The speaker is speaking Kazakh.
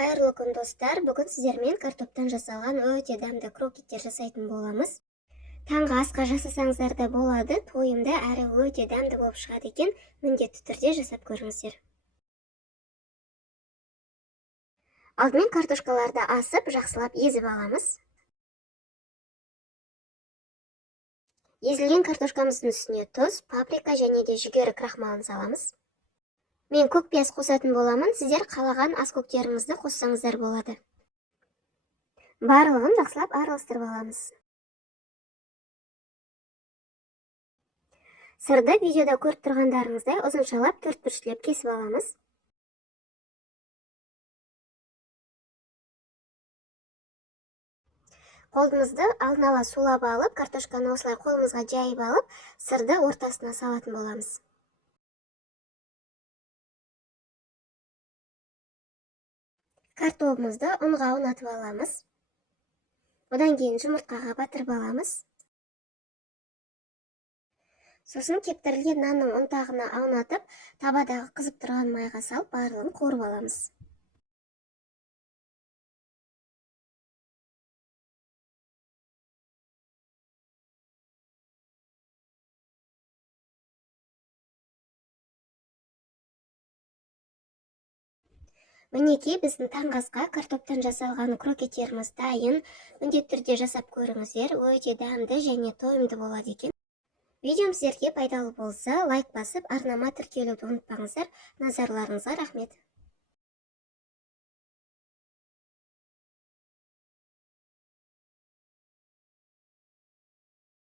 Қайырлы күн достар, бүгін сіздермен картоптан жасалған өте дәмді крокеттер жасайтын боламыз. Таңғы асқа жасасаңыздар да болады, тойымда әрі өте дәмді болып шығады екен, міндетті түрде жасап көріңіздер. Алдымен картошкаларды асып, жақсылап езіп аламыз. Езілген картошкамыздың үстіне тұз, паприка және де жүгері крахмалын саламыз. Мен көк пияз қосатын боламын, сіздер қалаған ас көктеріңізді қоссаңыздар болады. Барлығын жақсылап араластырып аламыз. Сырды видеода көріп тұрғандарыңыздай ұзыншалап төртбұрыштап кесіп аламыз. Қолымызды алдын ала сулап алып, картошканы осылай қолымызға жайып алып, сырды ортасына салатын боламыз. Картопымызды ұнға аунатып аламыз. Одан кейін жұмыртқаға батырып аламыз. Сосын кептірілген нанның ұнтағына аунатып, табадағы қызып тұрған майға салып, барлығын қуырып аламыз. Мінекей біздің таңғы асқа картоптан жасалған крокеттеріміз дайын. Міндетті түрде жасап көріңіздер, өте дәмді және тойымды болады екен. Видеом сіздерге пайдалы болса, лайк басып, арнама тіркелуді ұмытпаңыздар. Назарларыңызға рахмет.